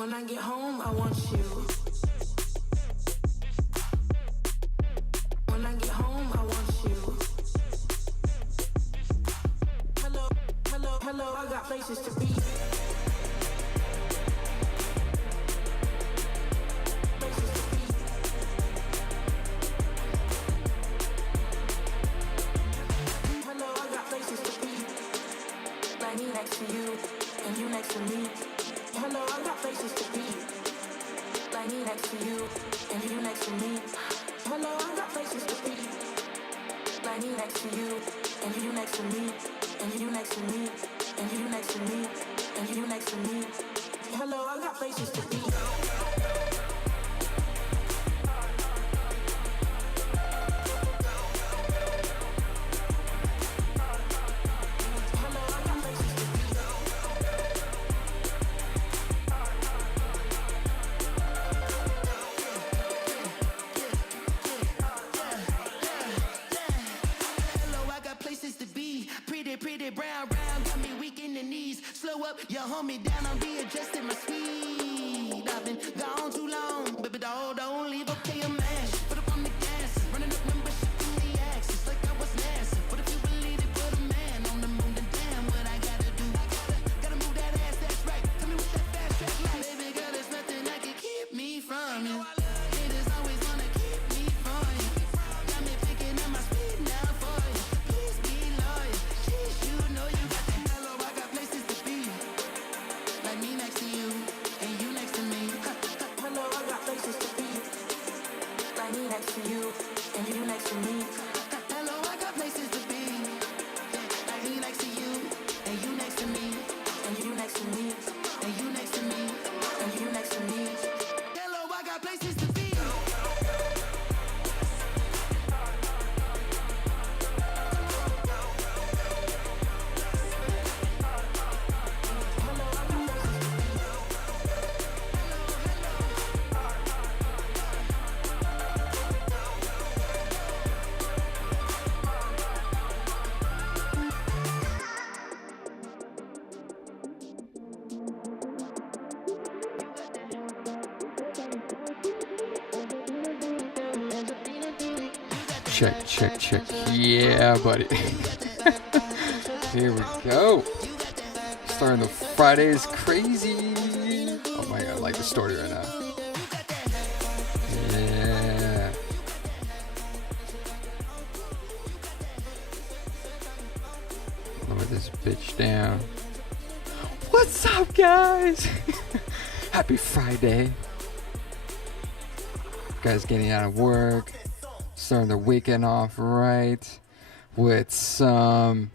When I get home, I want you. When I get home, I want you. Hello, hello, hello, I got places to be. Places to be. Hello, I got places to be. Like me next to you, and you next to me. Hello, I got places to be. Like me next to you, and you next to me. Hello, I got places to be. Like me next to you, and you next to me, and you next to me, and you next to me, and you next to me. Hello, I got places to be. Pretty brown, round, got me weak in the knees. Slow up, you hold me down, I'm readjusting my speed. I've been gone too long, baby doll, don't leave, okay, I'm mash. Put up on the gas, running up numbers, shifting the axis like I was NASA. But if you believe it, put a man on the moon, then damn what I gotta do. Gotta move that ass, that's right. Tell me what that fast track like. Baby girl, there's nothing that can keep me from you. Haters always wanna keep me from you. Got me picking up my speed now for you. Please be loyal. You know you got the hello, I got places to be. Like me next to you, and you next to me. Hello, I got places to be. Like me next to you, and you next to me. Hello, I got places to be. Like me next to you, and you next to me. And you next to me, And you next to me. and you next to me. Hello, I got places to be. Check, check, check. Yeah, buddy. Here we go. Starting the Fridays crazy. Oh my god, I like the story right now. Yeah. Lower this bitch down. What's up, guys? Happy Friday. You guys getting out of work. Starting the weekend off right with some.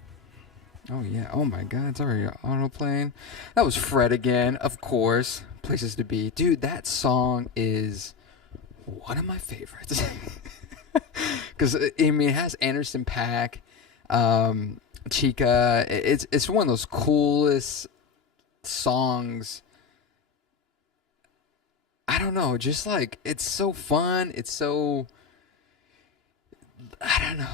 Oh yeah, oh my god, it's already auto playing. That was Fred again, of course. Places to be. Dude, that song is one of my favorites. Because I mean, it has Anderson .Paak, Chica. It's one of those coolest songs. I don't know, just like it's so fun. It's so. I don't know.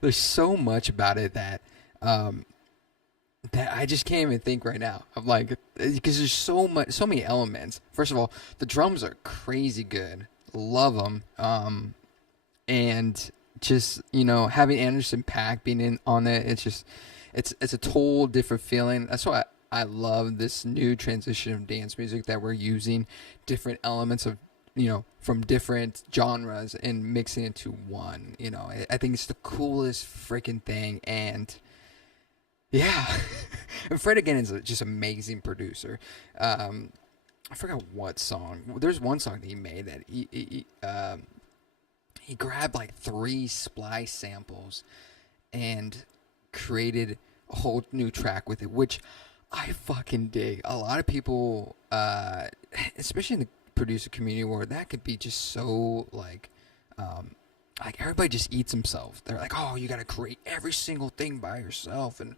There's so much about it that I just can't even think right now. I'm like, because there's so many elements. First of all, the drums are crazy good. Love them. And just, you know, having Anderson .Paak being in on it, it's a total different feeling. That's why I love this new transition of dance music that we're using different elements of, you know, from different genres and mixing it into one. You know, I think it's the coolest freaking thing. And yeah, and Fred again is just amazing producer. I forgot what song. There's one song that he made that he grabbed like 3 splice samples and created a whole new track with it, which I fucking dig. A lot of people, especially in the producer community, where that could be just so like everybody just eats themselves. They're like, oh, you gotta create every single thing by yourself, and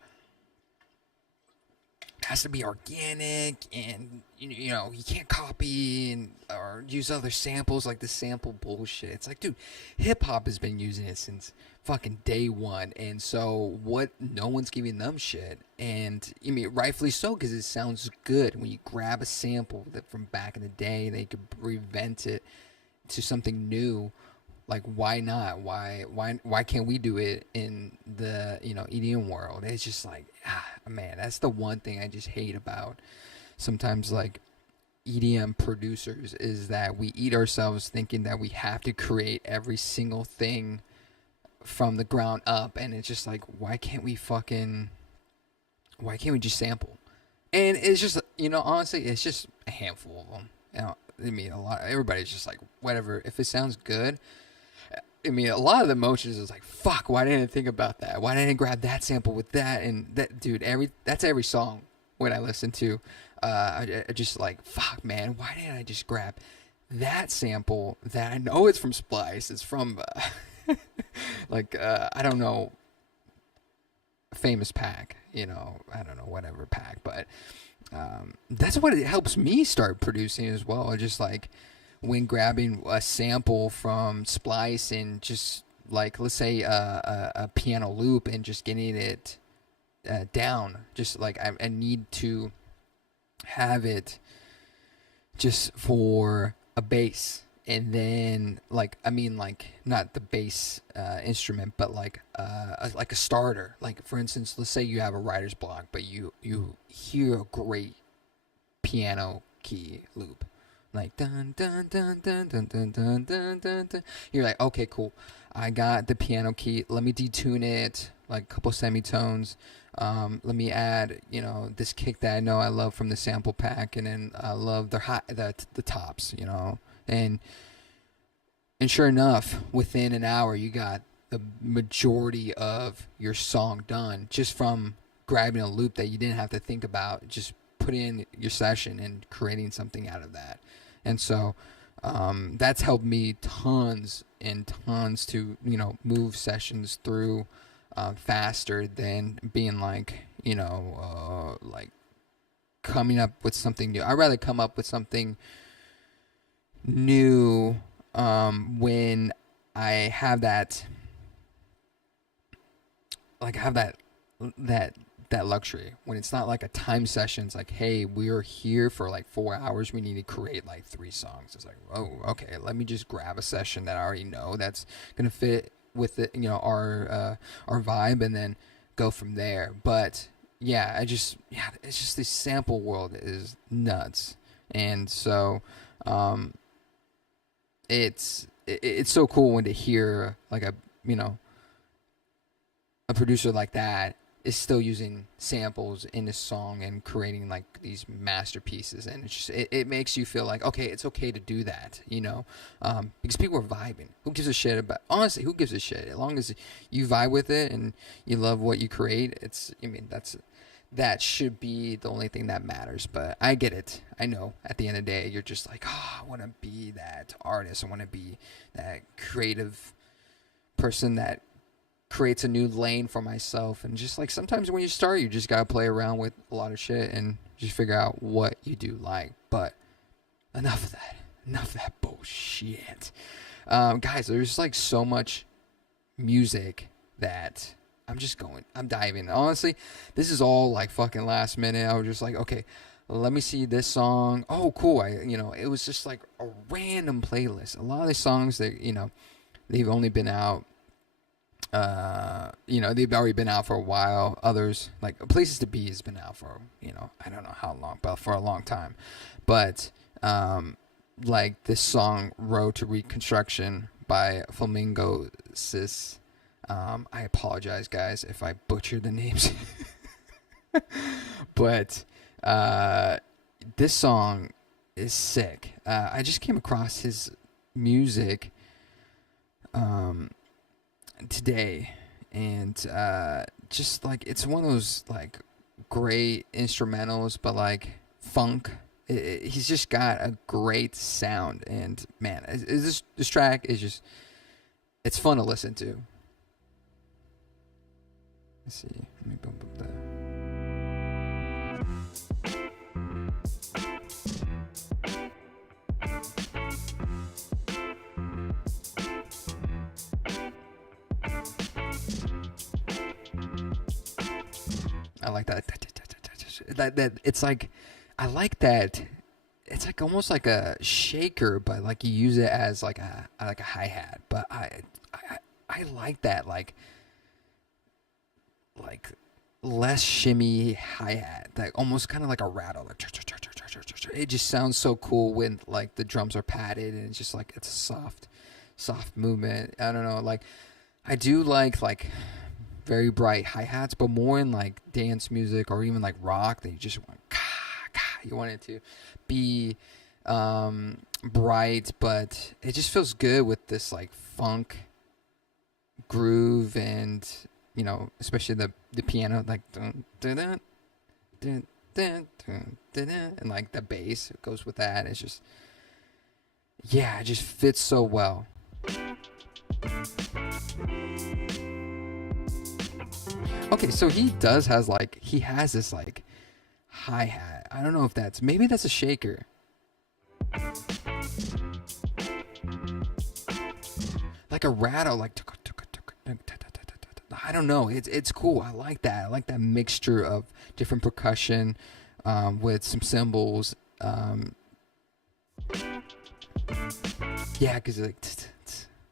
has to be organic, and you know you can't copy and or use other samples like the sample bullshit. It's like, dude, hip hop has been using it since fucking day one, and so what? No one's giving them shit, and I mean rightfully so, because it sounds good when you grab a sample that from back in the day, they could reinvent it to something new. Like, why not? Why can't we do it in the EDM world? It's just like, man, that's the one thing I just hate about sometimes like EDM producers, is that we eat ourselves thinking that we have to create every single thing from the ground up, and it's just like, why can't we just sample? And it's just, honestly, it's just a handful of them. I mean, everybody's just like, whatever, if it sounds good. I mean, a lot of the motions is like, fuck, why didn't I think about that? Why didn't I grab that sample with that? And that, dude, that's every song when I listen to, I just like, fuck, man, why didn't I just grab that sample that I know it's from Splice? It's from, I don't know, famous pack, I don't know, whatever pack, but that's what it helps me start producing as well. Just like, when grabbing a sample from Splice and just like, let's say a piano loop, and just getting it down, just like I need to have it just for a bass, and then like, I mean, like not the bass instrument, but like a starter. Like, for instance, let's say you have a writer's block, but you hear a great piano key loop, like dun dun dun dun dun dun dun dun dun dun. You're like, okay, cool, I got the piano key, let me detune it like a couple semitones, let me add this kick that I know I love from the sample pack, and then I love the tops, and sure enough, within an hour you got the majority of your song done, just from grabbing a loop that you didn't have to think about, just put in your session and creating something out of that. And so that's helped me tons and tons to move sessions through faster than being like like coming up with something new. I'd rather come up with something new when I have that that luxury, when it's not like a time session. It's like, hey, we're here for like 4 hours, we need to create like 3 songs. It's like, oh, okay, let me just grab a session that I already know that's gonna fit with it, our vibe, and then go from there. But it's just this sample world is nuts. And so it's so cool when to hear like a producer like that is still using samples in a song and creating like these masterpieces. And it's just, it makes you feel like, okay, it's okay to do that, because people are vibing. Who gives a shit about, honestly, who gives a shit? As long as you vibe with it and you love what you create, that should be the only thing that matters. But I get it. I know at the end of the day, you're just like, I want to be that artist. I want to be that creative person that creates a new lane for myself. And just like, sometimes when you start, you just gotta play around with a lot of shit and just figure out what you do like. But enough of that bullshit. Guys, there's like so much music that I'm diving. Honestly, this is all like fucking last minute. I was just like, okay, let me see this song. Oh, cool. It was just like a random playlist. A lot of the songs that, they've only been out, they've already been out for a while. Others, like Places to Be, has been out for, I don't know how long, but for a long time. But, like this song, Road to Reconstruction by Flamingo Sis. I apologize, guys, if I butchered the names. But this song is sick. I just came across his music today, and just like, it's one of those like great instrumentals, but like funk. He's just got a great sound, and man, this track is just, it's fun to listen to. Let's see. Let me bump up that. I like that. That it's like, I like that. It's like almost like a shaker, but like you use it as like a hi hat. But I like that like less shimmy hi hat, like almost kind of like a rattle. Like it just sounds so cool when like the drums are padded and it's just like it's a soft movement. I don't know, like I do like very bright hi hats, but more in like dance music or even like rock, that you just want you want it to be bright, but it just feels good with this like funk groove, and you know, especially the piano, like dun, dun, dun, dun, dun, dun, dun, dun, and like the bass goes with that. It's just, yeah, it just fits so well. Okay, so he has this like hi hat. I don't know if maybe that's a shaker. Like a rattle, like I don't know. It's cool. I like that. I like that mixture of different percussion with some cymbals. Yeah, because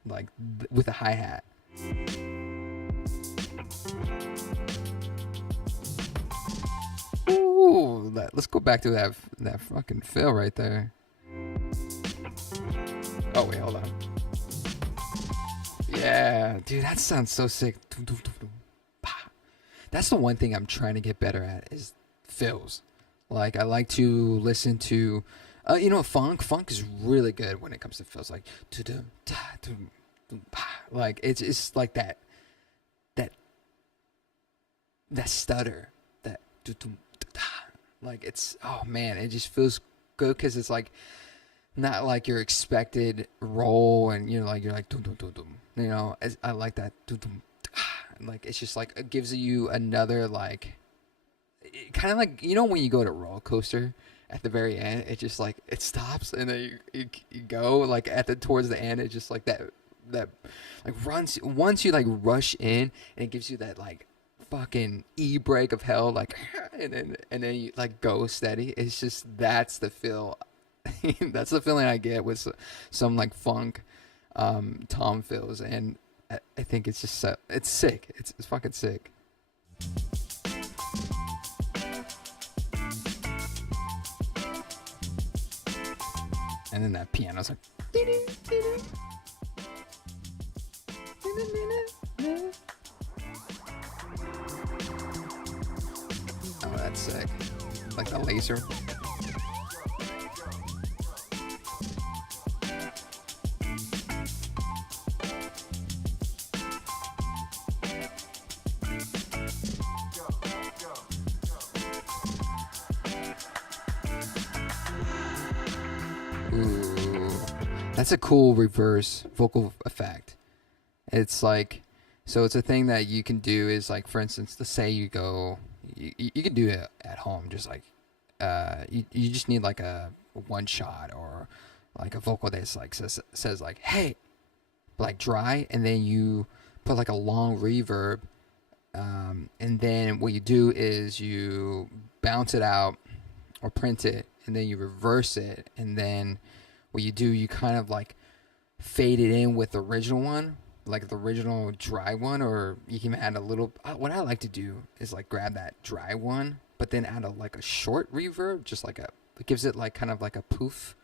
like with a hi hat. Ooh, let's go back to that fucking fill right there. Oh wait, hold on. Yeah, dude, that sounds so sick. That's the one thing I'm trying to get better at is fills. Like I like to listen to, funk. Funk is really good when it comes to fills. Like it's like that stutter, that like it's, oh man, it just feels good because it's like not like your expected roll, and you're like dum, dum, dum, dum. You know, I like that dum, dum, like it's just like it gives you another like, kind of like, you know, when you go to a roller coaster at the very end, it just like it stops and then you go like towards the end, it's just like that like once you like rush in, and it gives you that like fucking e-brake of hell, like and then you like go steady. It's just, that's the feel. That's the feeling I get with some like funk tom fills, and I think it's just it's sick. It's fucking sick. And then that piano's like oh, that's sick. Like the laser. Ooh, that's a cool reverse vocal effect. It's like, so it's a thing that you can do is like, for instance, let's say you can do it at home, just like, you just need like a one shot or like a vocal that's like says like, hey, like dry, and then you put like a long reverb, and then what you do is you bounce it out or print it, and then you reverse it, and then what you do, you kind of like fade it in with the original one, like the original dry one, or you can add a little. What I like to do is like grab that dry one, but then add like a short reverb, just like it gives it like kind of like a poof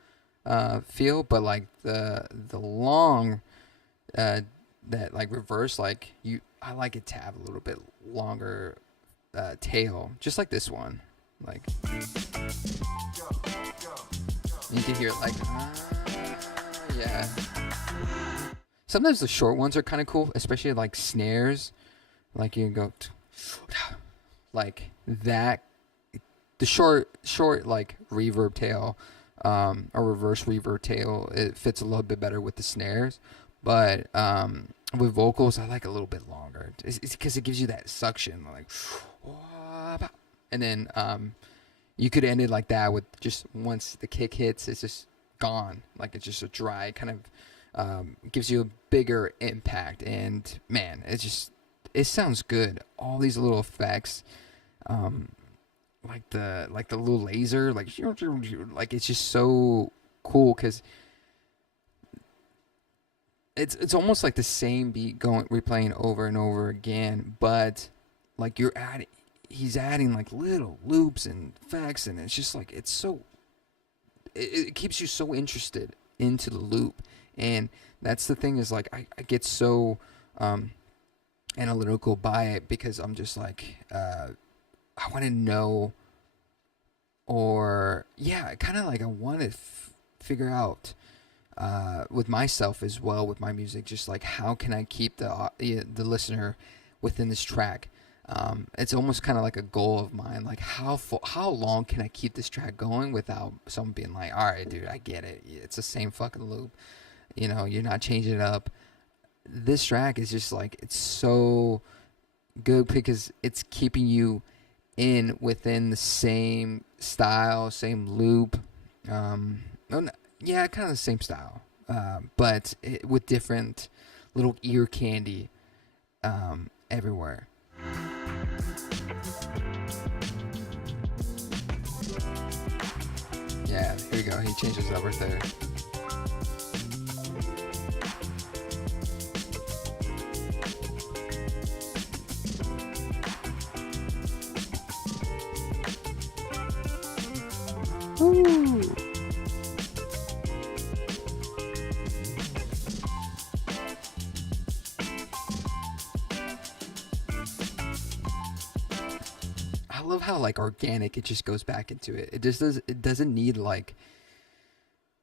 feel, but like the long that like reverse, like I like it to have a little bit longer tail, just like this one, like you can hear it like yeah. Sometimes the short ones are kind of cool, especially like snares, like you can go like that. The short like reverb tail or reverse reverb tail, it fits a little bit better with the snares, but with vocals I like a little bit longer. It's because it gives you that suction, like, and then you could end it like that with just once the kick hits, it's just gone. Like it's just a dry kind of gives you a bigger impact. And man, it sounds good. All these little effects, like the little laser, like it's just so cool because it's almost like the same beat replaying over and over again, but like he's adding like little loops and effects, and it's just like it keeps you so interested into the loop. And that's the thing is like I get so analytical by it because I'm just like I want to know, or kind of like I want to figure out with myself as well with my music, just like how can I keep the listener within this track. It's almost kind of like a goal of mine, like how long can I keep this track going without someone being like, all right dude, I get it, it's the same fucking loop, you're not changing it up. This track is just like, it's so good because it's keeping you within the same style, same loop, kind of the same style, but with different little ear candy everywhere. Yeah, here we go. He changes up right there. Ooh. I love how like organic it just goes back into it. It doesn't need like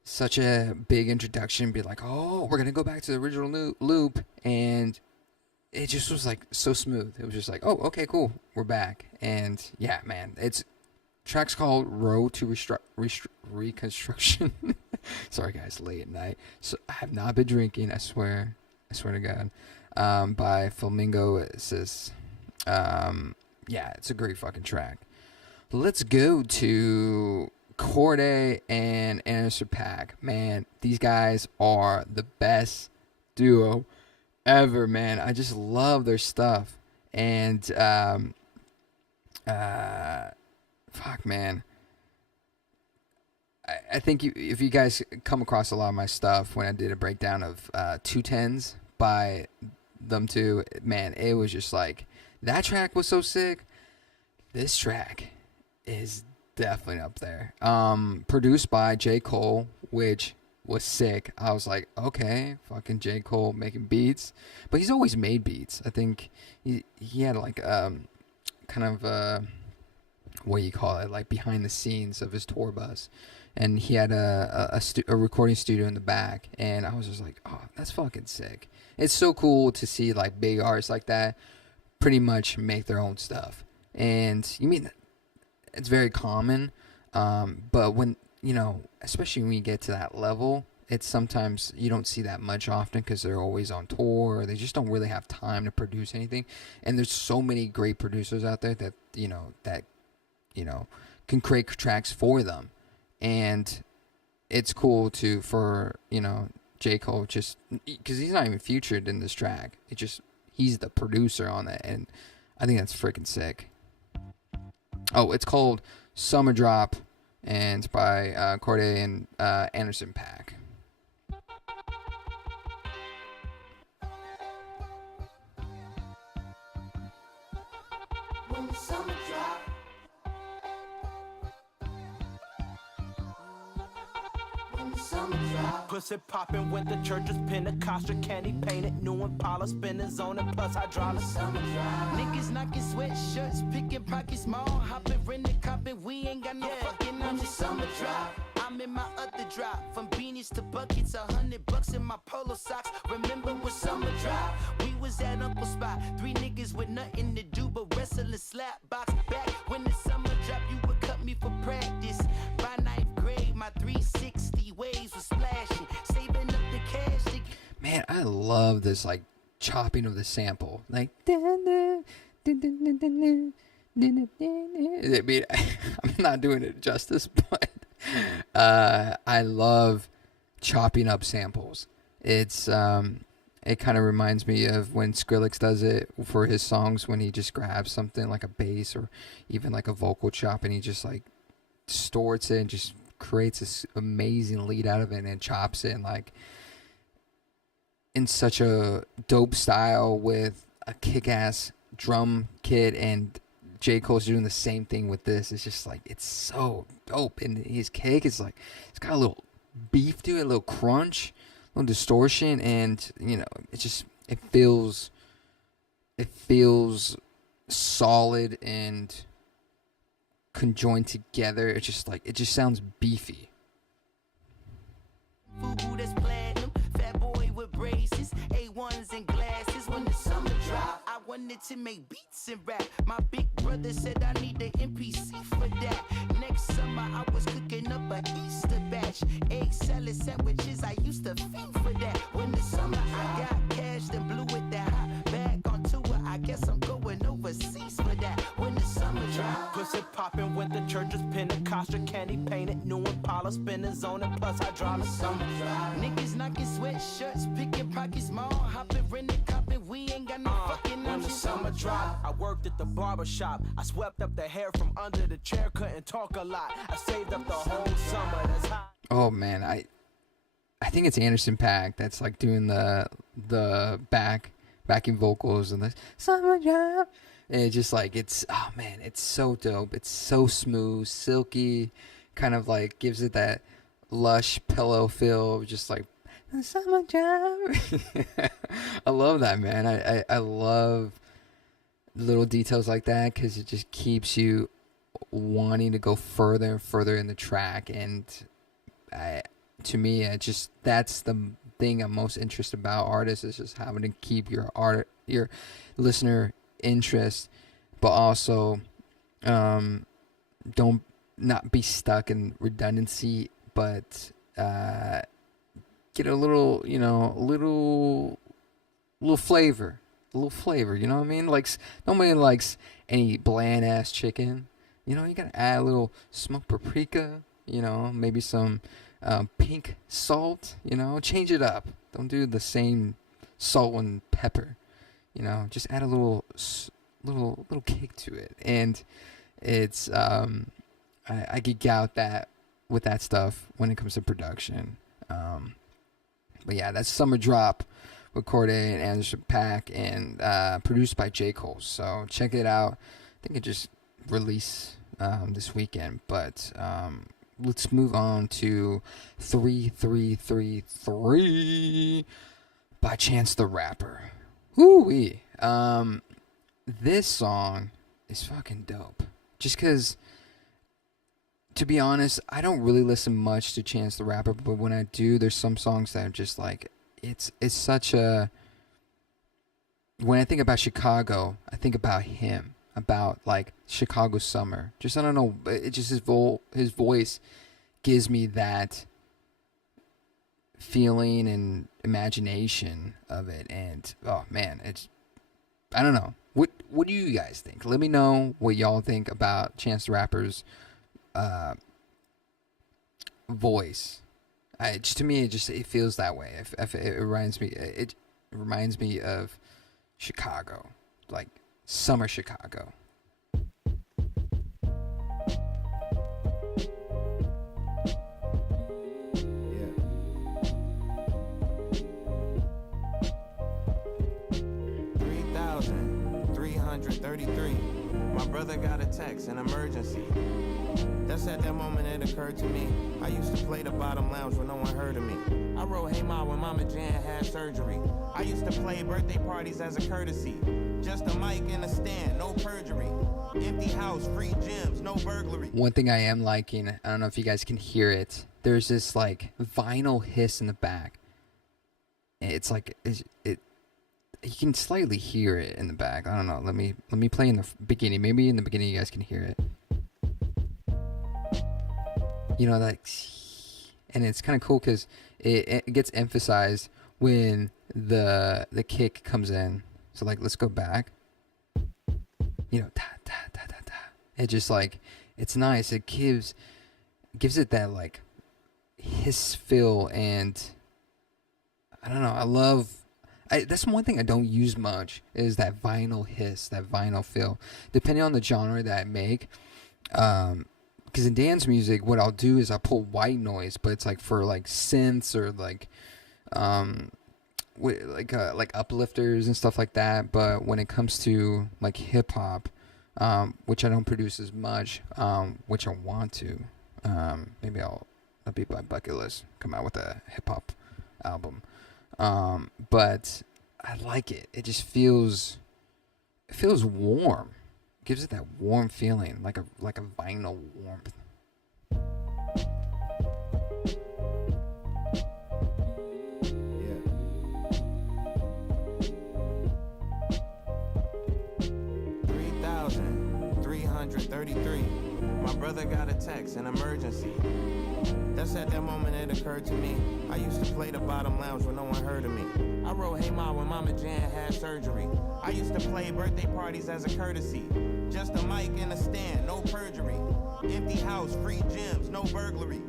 such a big introduction, be like, oh, we're gonna go back to the original loop, and it just was like so smooth. It was just like, oh, okay, cool, we're back. And yeah, man, track's called Road to Reconstruction. Sorry guys, late at night, so I have not been drinking, I swear to God. By Flamingo. It says it's a great fucking track. Let's go to Corday and Anderson .Paak. Man, these guys are the best duo ever, man. I just love their stuff. And fuck, man. I think if you guys come across a lot of my stuff when I did a breakdown of 210s by them two, man, it was just like, that track was so sick. This track is definitely up there. Produced by J. Cole, which was sick. I was like, okay, fucking J. Cole making beats. But he's always made beats. I think he had like kind of what do you call it, like behind the scenes of his tour bus. And he had a recording studio in the back. And I was just like, oh, that's fucking sick. It's so cool to see like big artists like that pretty much make their own stuff. And you mean it's very common, but when especially when you get to that level, it's sometimes you don't see that much often because they're always on tour, or they just don't really have time to produce anything. And there's so many great producers out there that can create tracks for them. And it's cool for J. Cole, just because he's not even featured in this track. He's the producer on that, and I think that's freaking sick. Oh, it's called Summer Drop, and it's by Corday and Anderson .Paak. When the summer drop, when the summer drop. Pussy poppin' with the church's Pentecostal candy painted, new Impala spinners on it, plus hydraulics. Summer drop. Niggas knocking sweatshirts, picking pockets small, hopping, renting, copping. We ain't got no fucking When the summer drop. I'm in my other drop, from beanies to buckets, $100 in my polo socks. Remember when summer drop? We was at Uncle Spot, 3 niggas with nothing to do but wrestle and slap box. Back when the summer drop, you would cut me for practice. By 9th grade, my 360 waves was splashing, saving up the cash to get. Man, I love this like chopping of the sample, like I mean, I'm not doing it justice, but I love chopping up samples. It's it kind of reminds me of when Skrillex does it for his songs, when he just grabs something like a bass or even like a vocal chop and he just like distorts it and just creates this amazing lead out of it and chops it and like in such a dope style with a kick-ass drum kit, and J. Cole's doing the same thing with this. It's just like, it's so dope. And his kick is like, it's got a little beef to it, a little crunch, a little distortion, and you know, it feels solid and conjoined together. It's just like, it just sounds beefy. Fubu that's platinum, fat boy with braces, A1s and glasses. When the summer drop, I wanted to make beats and rap. My big brother said I need the MPC for that. Next summer I was cooking up a Easter batch, egg salad sandwiches. I used to feed for that. When the summer I got cash, then blew it that hot. Back on tour, I guess I'm going overseas for that. When the summer drop, Pussy poppin' when the church is Pentecostal, candy painted, new Impala spinners on it, plus hydraulic summer. niggas knocking sweatshirts, picking pockets small, hopping, renting, copping. We ain't got no fucking When the options. summer dropped, I worked at the barber shop. I swept up the hair from under the chair, couldn't talk a lot. I saved up the whole summer, that's hot. Oh man, I think it's Anderson .Paak that's like doing the backing vocals and the summer drop. And it's just like, it's, oh man, it's so dope. It's so smooth, silky, kind of like gives it that lush pillow feel, just like the summer drop. I love that, man. I love little details like that because it just keeps you wanting to go further and further in the track. And to me, that's the thing I'm most interested about artists, is just having to keep your listener interest, but also don't not be stuck in redundancy, but get a little, you know, little flavor, you know what I mean? Like, nobody likes any bland ass chicken, you know. You gotta add a little smoked paprika, you know, maybe some pink salt, you know, change it up. Don't do the same salt and pepper, you know, just add a little kick to it. And it's I geek out with that stuff when it comes to production. But yeah, that's Summer Drop with Corday and Anderson .Paak, and produced by J. Cole. So check it out. I think it just released this weekend. But let's move on to 3333 by Chance the Rapper. Woo-wee. This song is fucking dope. Just because, to be honest, I don't really listen much to Chance the Rapper, but when I do, there's some songs that are just like, it's such a... When I think about Chicago, I think about him, about like Chicago summer. Just, I don't know, it just his voice gives me that feeling and imagination of it. And oh man, it's, I don't know. What do you guys think? Let me know what y'all think about Chance the Rapper's voice. To me, it feels that way. It reminds me of Chicago, like summer Chicago. My brother got a text, an emergency. That's at that moment it occurred to me. I used to play the bottom lounge when no one heard of me. I wrote Hey Ma when Mama Jan had surgery. I used to play birthday parties as a courtesy. Just a mic and a stand, no perjury. Empty house, free gyms, no burglary. One thing I am liking, I don't know if you guys can hear it, there's this like vinyl hiss in the back. It's like, you can slightly hear it in the back. I don't know. Let me play in the beginning. Maybe in the beginning you guys can hear it. You know, that, and it's kind of cool because it gets emphasized when the kick comes in. So like, let's go back. You know, ta ta ta ta ta It just like it's nice. It gives it that like hiss feel, and I don't know. That's one thing I don't use much is that vinyl hiss, that vinyl feel. Depending on the genre that I make, because in dance music, what I'll do is I'll pull white noise, but it's like for like synths or like like uplifters and stuff like that. But when it comes to like hip hop, which I don't produce as much, which I want to, maybe that'll be my bucket list. Come out with a hip hop album. But I like it. It just feels warm. It gives it that warm feeling, like a vinyl warmth. Yeah. 3,333. My brother got a text, an emergency. That's at that moment it occurred to me. I used to play the bottom lounge when no one heard of me. I wrote Hey Ma when Mama Jan had surgery. I used to play birthday parties as a courtesy. Just a mic and a stand, no perjury. Empty house, free gyms, no burglary.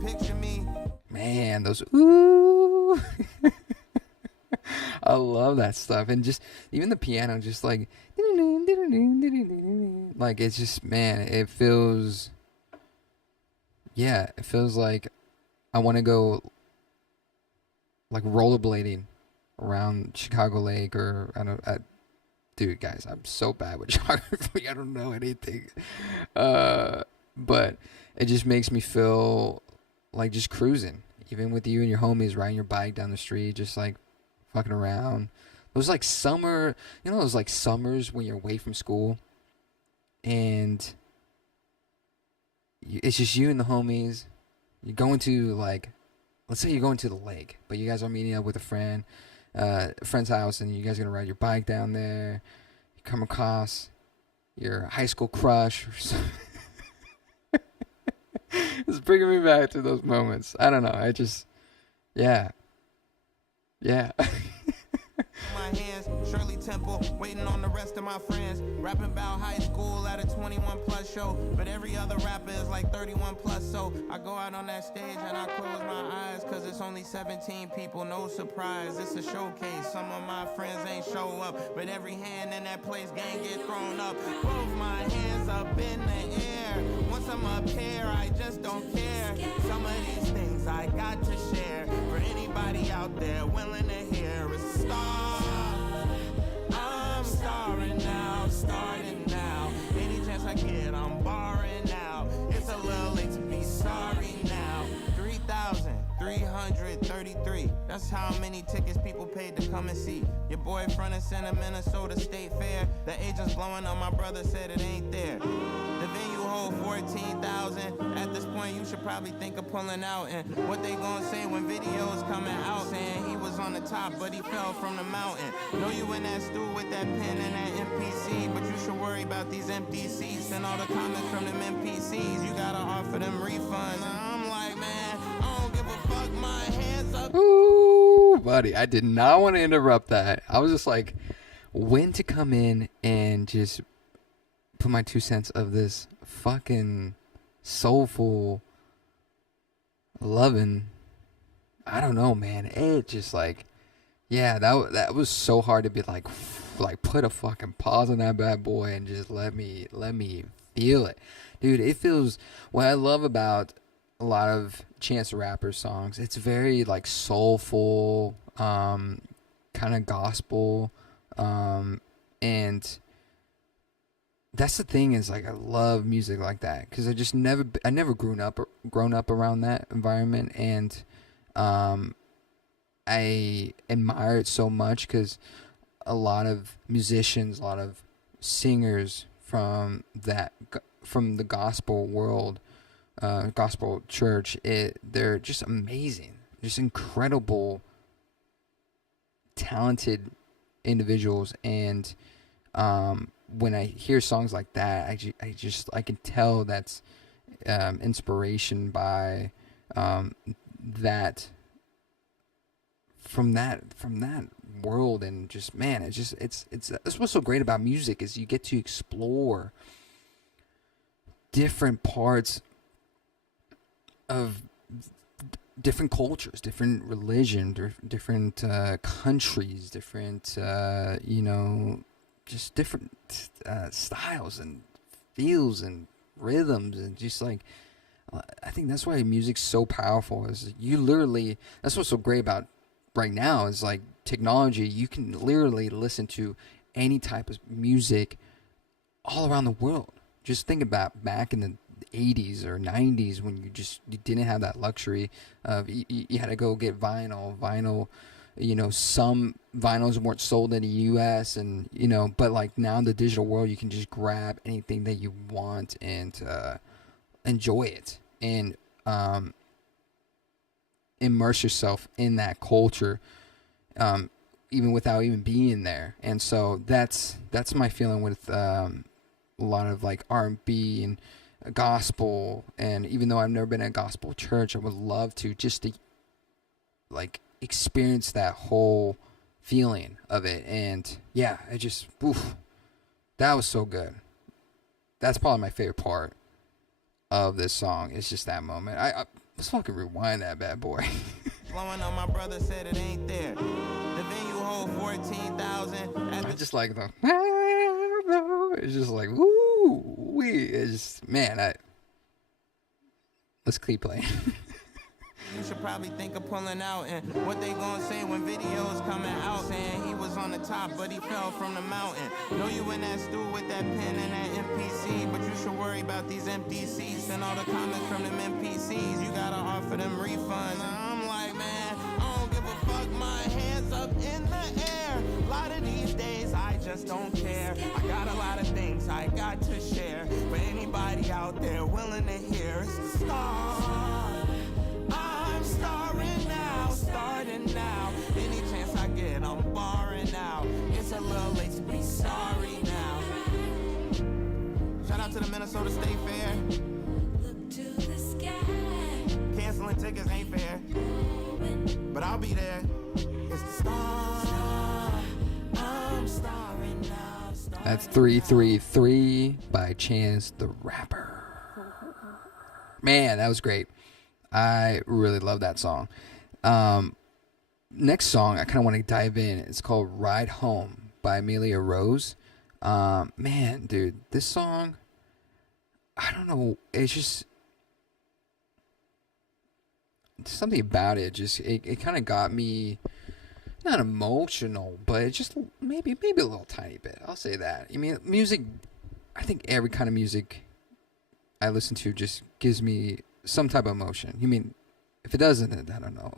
Picture me. Man, those ooh. I love that stuff. And just even the piano, just like it's just, man, it feels like I want to go like rollerblading around Chicago Lake, or dude, guys, I'm so bad with geography. I don't know anything. But it just makes me feel like just cruising, even with you and your homies riding your bike down the street, just like fucking around. Those like summer, those like summers when you're away from school and it's just you and the homies. You're going to like, let's say you're going to the lake, but you guys are meeting up with a friend's house, and you guys are gonna ride your bike down there. You come across your high school crush or something. It's bringing me back to those moments. I don't know. I just, yeah. My hands, Shirley Temple, waiting on the rest of my friends. Rapping about high school at a 21 plus show, but every other rapper is like 31 plus. So I go out on that stage and I close my eyes, cause it's only 17 people, no surprise. It's a showcase, some of my friends ain't show up, but every hand in that place gang get thrown up. Both my hands up in the air. Once I'm up here, I just don't care. Some of these things I got to share. For anybody out there willing to hear, it's a star. I'm starring now, starting now. Any chance I get, I'm barring now. It's a little late to be sorry now. 3,333. That's how many tickets people paid to come and see your boy front and center Minnesota State Fair. The agent's blowing up, my brother said it ain't there. The venue hold 14,000. At this point, you should probably think of pulling out. And what they gonna say when videos coming out saying he was on the top, but he fell from the mountain. Know you in that stool with that pen and that MPC, but you should worry about these empty seats and all the comments from them NPCs. You gotta offer them refunds. And I'm like, man, I don't give a fuck. My hands up. Ooh, buddy, I did not want to interrupt that. I was just like, when to come in and just put my 2 cents of this fucking soulful, loving, I don't know, man. It just like, yeah, that was so hard to be like put a fucking pause on that bad boy and just let me feel it, dude. It feels, what I love about a lot of Chance the Rapper songs, it's very like soulful, kind of gospel, and that's the thing, is like I love music like that because I never grown up around that environment, and I admire it so much because a lot of musicians, a lot of singers from the gospel world, gospel church, they're just amazing, just incredible, talented individuals. And when I hear songs like that, I can tell that's inspiration by that from that world. And just, man, it's what's so great about music, is you get to explore different parts of different cultures, different religion, different countries, different just different styles and feels and rhythms, and just like I think that's why music's so powerful. Is you literally, that's what's so great about right now is like technology. You can literally listen to any type of music all around the world. Just think about back in the 80s or 90s when you didn't have that luxury of you had to go get vinyl. Some vinyls weren't sold in the US, and but like now in the digital world you can just grab anything that you want and enjoy it and immerse yourself in that culture, even without even being there. And so that's my feeling with a lot of like R&B and gospel. And even though I've never been at a gospel church, I would love to just to like experience that whole feeling of it. And yeah, it just that was so good. That's probably my favorite part of this song. It's just that moment. Let's fucking rewind that bad boy. Blowing on my brother said it ain't there. The venue hold 14,000. I just like the it's just like woo. It's just, man, let's keep playing. You should probably think of pulling out, and what they gonna say when videos coming out saying he was on the top but he fell from the mountain. Know you in that stool with that pen and that MPC, but you should worry about these empty seats and all the comments from them NPCs. You gotta offer them refunds. I'm like, man, I don't give a fuck. My hands up in the air. A lot of these days I just don't care. I got a lot of things I got to share. For anybody out there willing to hear, it's the start. I'm starring now, starting now. Any chance I get, I'm barring out. It's a little late to be sorry now. Shout out to the Minnesota State Fair. Look to the sky. Canceling tickets ain't fair, but I'll be there. It's the start. I'm starring now. That's 333 by Chance the Rapper. Man, that was great. I really love that song. Next song I kind of want to dive in. It's called Ride Home by Amelia Rose. Man, dude, this song, I don't know. It's just something about it. Just it kind of got me not emotional, but it just maybe a little tiny bit. I'll say that. I mean, music. I think every kind of music I listen to just gives me some type of emotion. You mean, if it doesn't, I don't know.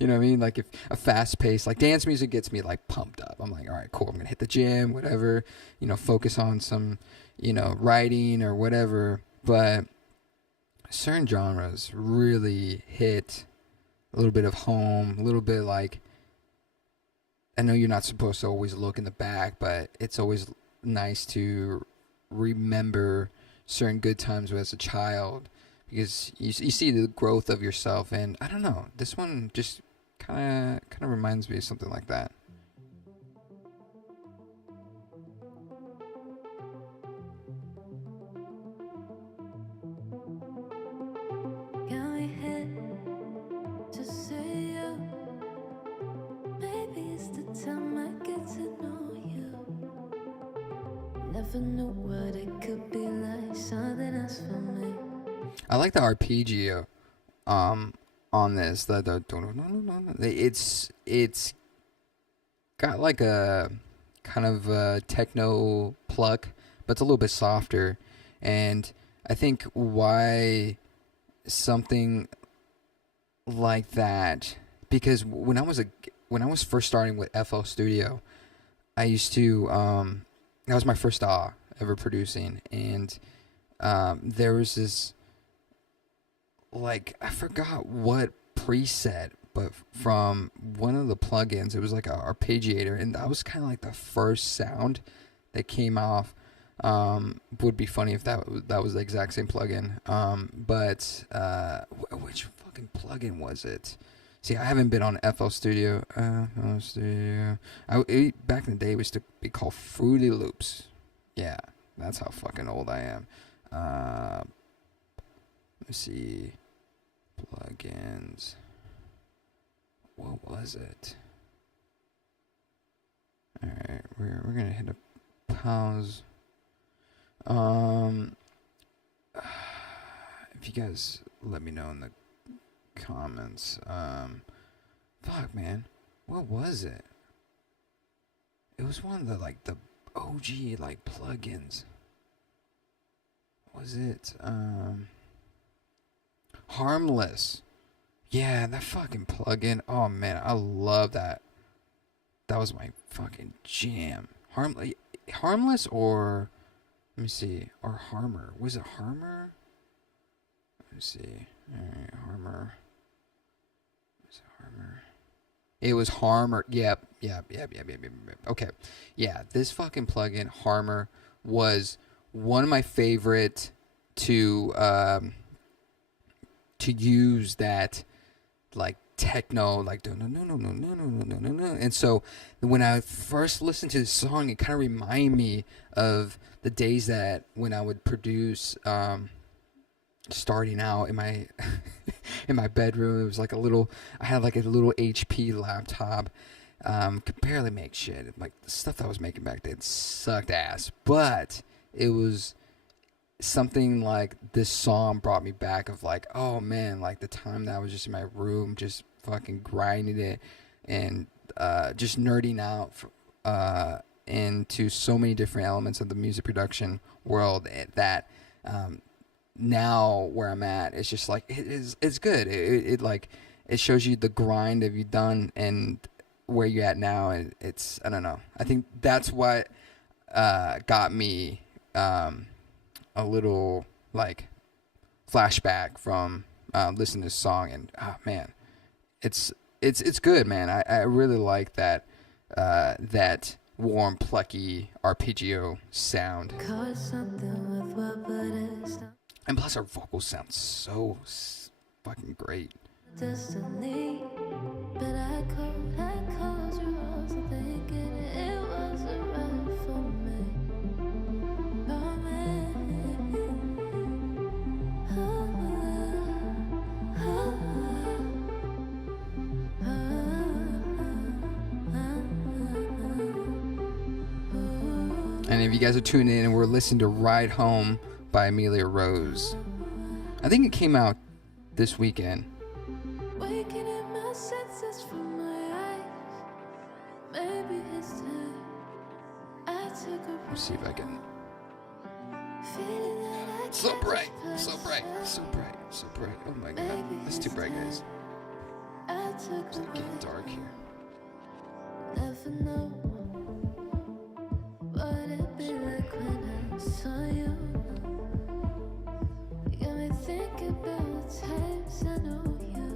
You know what I mean? Like if a fast pace, like dance music gets me like pumped up. I'm like, all right, cool. I'm going to hit the gym, whatever, focus on some, writing or whatever. But certain genres really hit a little bit of home, a little bit like, I know you're not supposed to always look in the back, but it's always nice to remember certain good times as a child, because you see the growth of yourself. And I don't know, this one just kind of reminds me of something like that. Can we hit to see you? Maybe it's the time I get to know you. Never knew what it could be like, something else for me. I like the arpeggio on this. It's got like a kind of a techno pluck, but it's a little bit softer. And I think why something like that, because when I was first starting with FL Studio, I used to that was my first DAW ever producing, and there was this, like, I forgot what preset, but from one of the plugins, it was like an arpeggiator, and that was kind of like the first sound that came off. Would be funny if that was the exact same plugin. But which fucking plugin was it? See, I haven't been on FL Studio. Back in the day, it used to be called Fruity Loops. Yeah, that's how fucking old I am. Let me see. Plugins. What was it? All right, we're gonna hit a pause. If you guys let me know in the comments. Fuck, man, what was it? It was one of the the OG plugins. Was it Harmless? Yeah, that fucking plugin. Oh man, I love that. That was my fucking jam. Harmless or let me see, or Harmer. Was it Harmer? Let me see. Alright, Harmer. Was it Harmer? It was Harmer. Yep. Okay. Yeah, this fucking plugin, Harmer, was one of my favorite to use that techno, no. And so when I first listened to the song, it kind of reminded me of the days that when I would produce, starting out in my in my bedroom. It was I had a little HP laptop. Could barely make shit. The stuff that I was making back then sucked ass, but it was something this song brought me back of oh man, the time that I was just in my room just fucking grinding it and just nerding out into so many different elements of the music production world that now where I'm at, it's just it's good. It shows you the grind that you've done and where you're at now. And it's, I don't know, I think that's what got me a little flashback from listening to this song. And oh man, it's good, man. I really like that that warm, plucky arpeggio sound. And plus our vocals sound so fucking great. Destiny, but I closed your eyes thinking it wasn't right for me. Oh man, And if you guys are tuning in, and we're listening to Ride Home by Amelia Rose. I think it came out this weekend. waking in my senses from my eyes. Maybe it's time I took a Let's see if I can. feeling that I So can't bright, just so bright, so bright, so bright. Oh my god, that's too bright, guys. I took It's getting dark here. never know what it'd be like when I saw you. You got me thinking about the times I know you.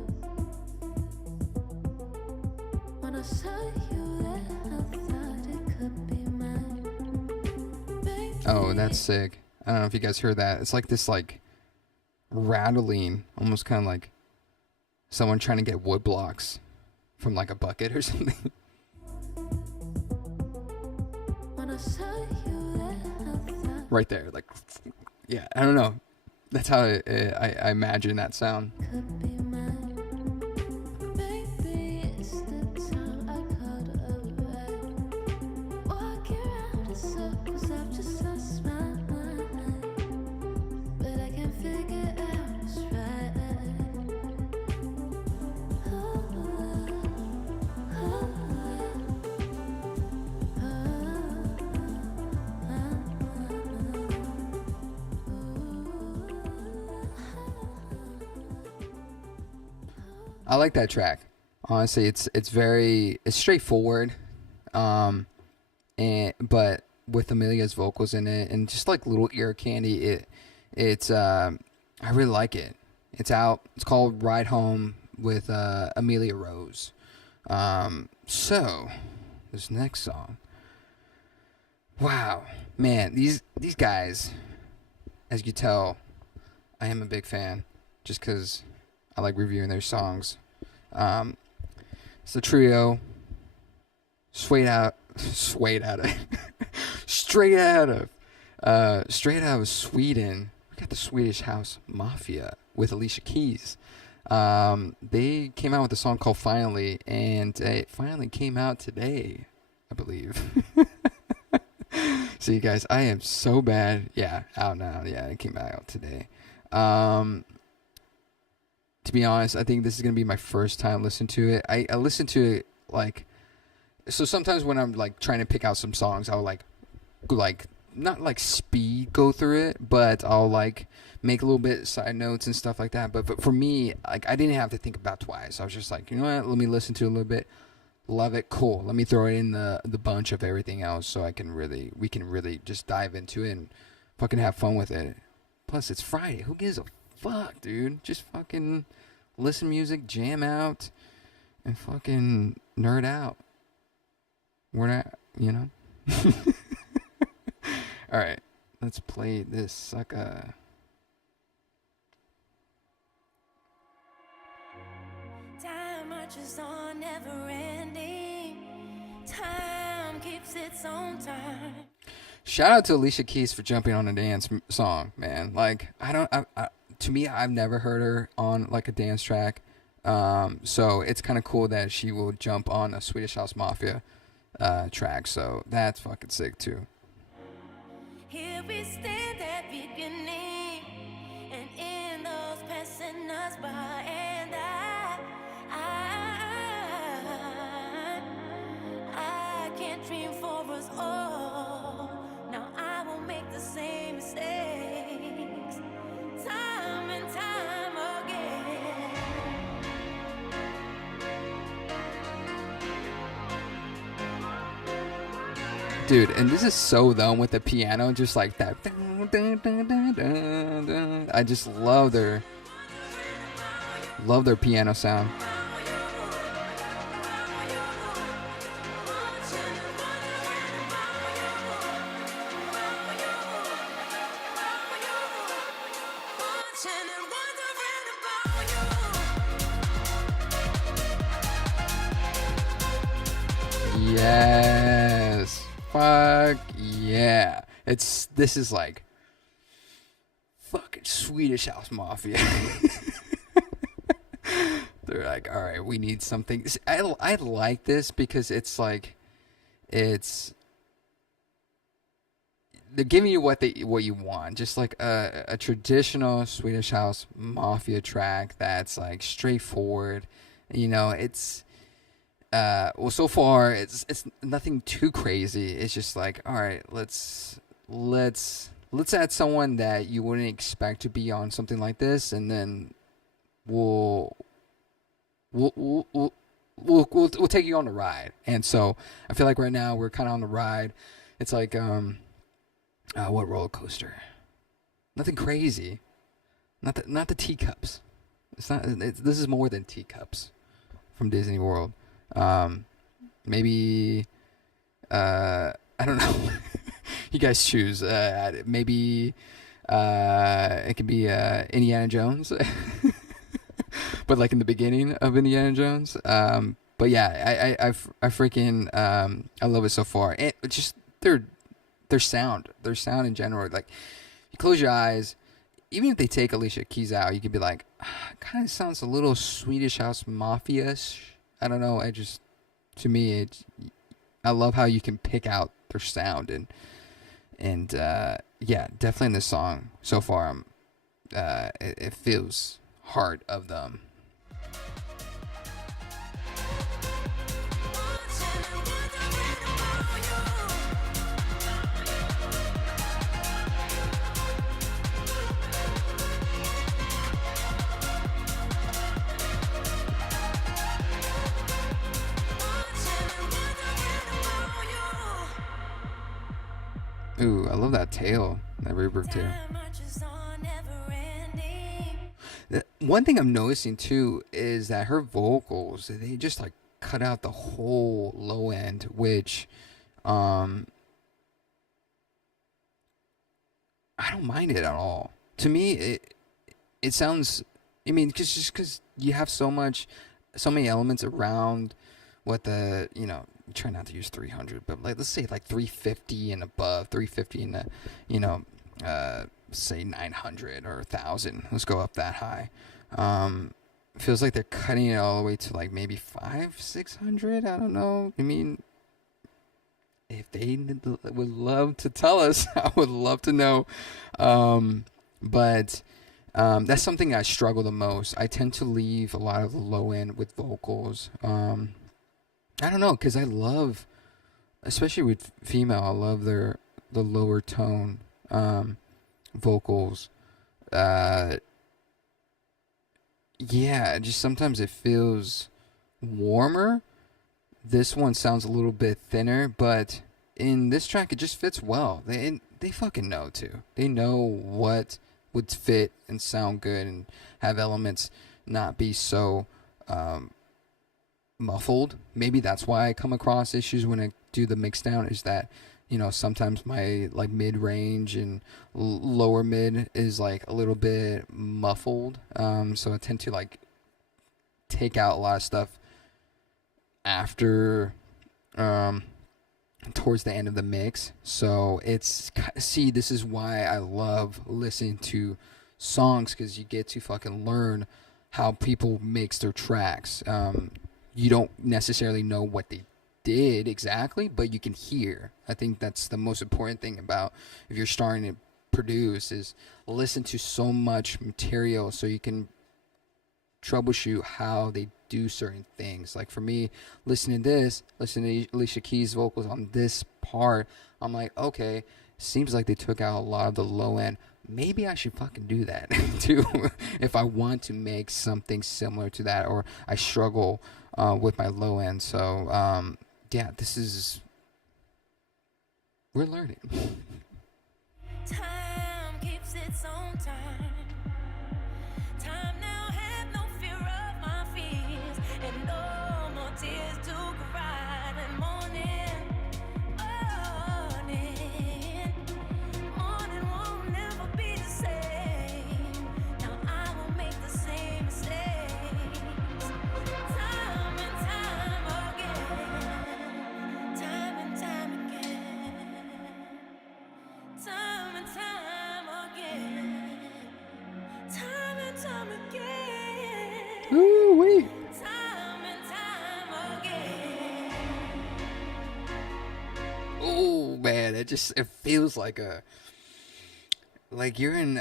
When I saw you there, I thought it could be mine. Oh, that's sick. I don't know if you guys heard that. It's this rattling, almost kind of like someone trying to get wood blocks from a bucket or something. When I saw you there, I thought Right there, yeah, I don't know. That's how I imagine that sound. it could be mine. Maybe it's the time I caught a ride. Walking around in circles, I've just lost my mind. But I can't figure out what's right. I like that track. Honestly, it's straightforward, but with Amelia's vocals in it and just little ear candy, I really like it. It's out. It's called Ride Home with Amelia Rose. So this next song. Wow, man, these guys, as you tell, I am a big fan just because I like reviewing their songs. It's the trio, straight out of Sweden, we got the Swedish House Mafia with Alicia Keys. They came out with a song called Finally, and it finally came out today, I believe. So you guys, I am so bad. Yeah, out now. Yeah, it came out today. To be honest, I think this is going to be my first time listening to it. I listen to it like, so sometimes when I'm like trying to pick out some songs, I'll like not like speed go through it, but I'll like make a little bit side notes and stuff like that. But for me, like I didn't have to think about twice. I was just like, you know what? Let me listen to it a little bit. Love it. Cool. Let me throw it in the bunch of everything else so we can really just dive into it and fucking have fun with it. Plus, it's Friday. Who gives a fuck, dude? Just fucking listen to music, jam out, and fucking nerd out. We're not, you know? Alright, let's play this sucker. Time marches on, never ending. Time keeps its own time. Shout out to Alicia Keys for jumping on a dance song, man. Like, to me, I've never heard her on like a dance track. So it's kind of cool that she will jump on a Swedish House Mafia track. So that's fucking sick too. Here we stand at beginning, and in those passing us by, and I can't dream for us all. Now I won't make the same mistakes, time and time again. Dude, and this is so them with the piano, just like that. I just love their piano sound. Yes. Fuck yeah. This is like fucking Swedish House Mafia. They're like, all right, we need something. I like this because it's like, they're giving you what you want, just like a traditional Swedish House Mafia track that's like straightforward. You know, it's well, so far it's nothing too crazy. It's just like, all right, let's add someone that you wouldn't expect to be on something like this, and then we'll take you on a ride. And so I feel like right now we're kind of on the ride. It's like what roller coaster? Nothing crazy. Not the teacups. It's not. This is more than teacups from Disney World. Maybe I don't know. You guys choose. Maybe it could be Indiana Jones, but like in the beginning of Indiana Jones. But yeah, I freaking I love it so far. And just their sound in general. Like, you close your eyes, even if they take Alicia Keys out, you could be like, kind of sounds a little Swedish House Mafia-ish. I don't know. To me, I love how you can pick out their sound and yeah, definitely in this song so far, it feels hard of them. Ooh, I love that tail, that reverb tail. One thing I'm noticing too is that her vocals, they just like cut out the whole low end, which I don't mind it at all. To me, it sounds, I mean, because you have so many elements around what the, you know, try not to use 300, but like, let's say like 350 and above, 350 and say 900 or 1,000. Let's go up that high. Feels like they're cutting it all the way to like maybe 500-600. I don't know. I mean, if they would love to tell us, I would love to know. But that's something I struggle the most. I tend to leave a lot of the low end with vocals. I don't know, because I love, especially with female, I love the lower tone vocals. Yeah, just sometimes it feels warmer. This one sounds a little bit thinner, but in this track it just fits well. They fucking know too. They know what would fit and sound good and have elements not be so muffled. Maybe that's why I come across issues when I do the mix down, is that, you know, sometimes my like mid range and lower mid is like a little bit muffled. So I tend to like take out a lot of stuff after towards the end of the mix. So this is why I love listening to songs, because you get to fucking learn how people mix their tracks. You don't necessarily know what they did exactly, but you can hear. I think that's the most important thing about if you're starting to produce, is listen to so much material so you can troubleshoot how they do certain things. Like for me, listening to Alicia Keys' vocals on this part, I'm like, okay, seems like they took out a lot of the low end. Maybe I should fucking do that too if I want to make something similar to that, or I struggle with my low end. So yeah, we're learning. Time keeps its own time. Time now have no fear of my fears, and no more tears to cry. And morning won't never be the same. Now I won't make the same mistakes. Time and time again. Time and time again. Time and time again. Time and time again. Ooh, wait. Time and time again. Oh man, it feels like you're in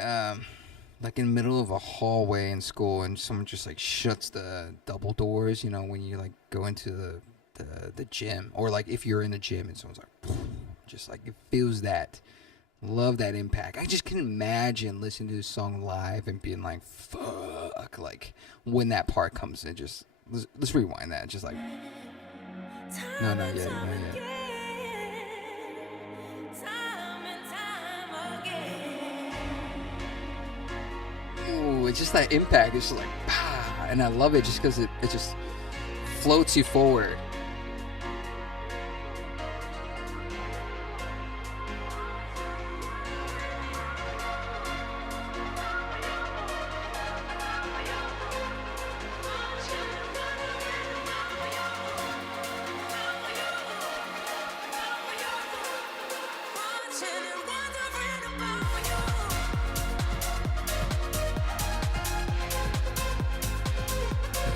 like in the middle of a hallway in school, and someone just like shuts the double doors, you know, when you like go into the gym, or like if you're in the gym and someone's like just like, it feels that. Love that impact. I just can imagine listening to this song live and being like, fuck, like when that part comes in. Just let's rewind that. Just like, no, not yet, not yet. Ooh, it's just that impact. It's just like, bah, and I love it just because it just floats you forward.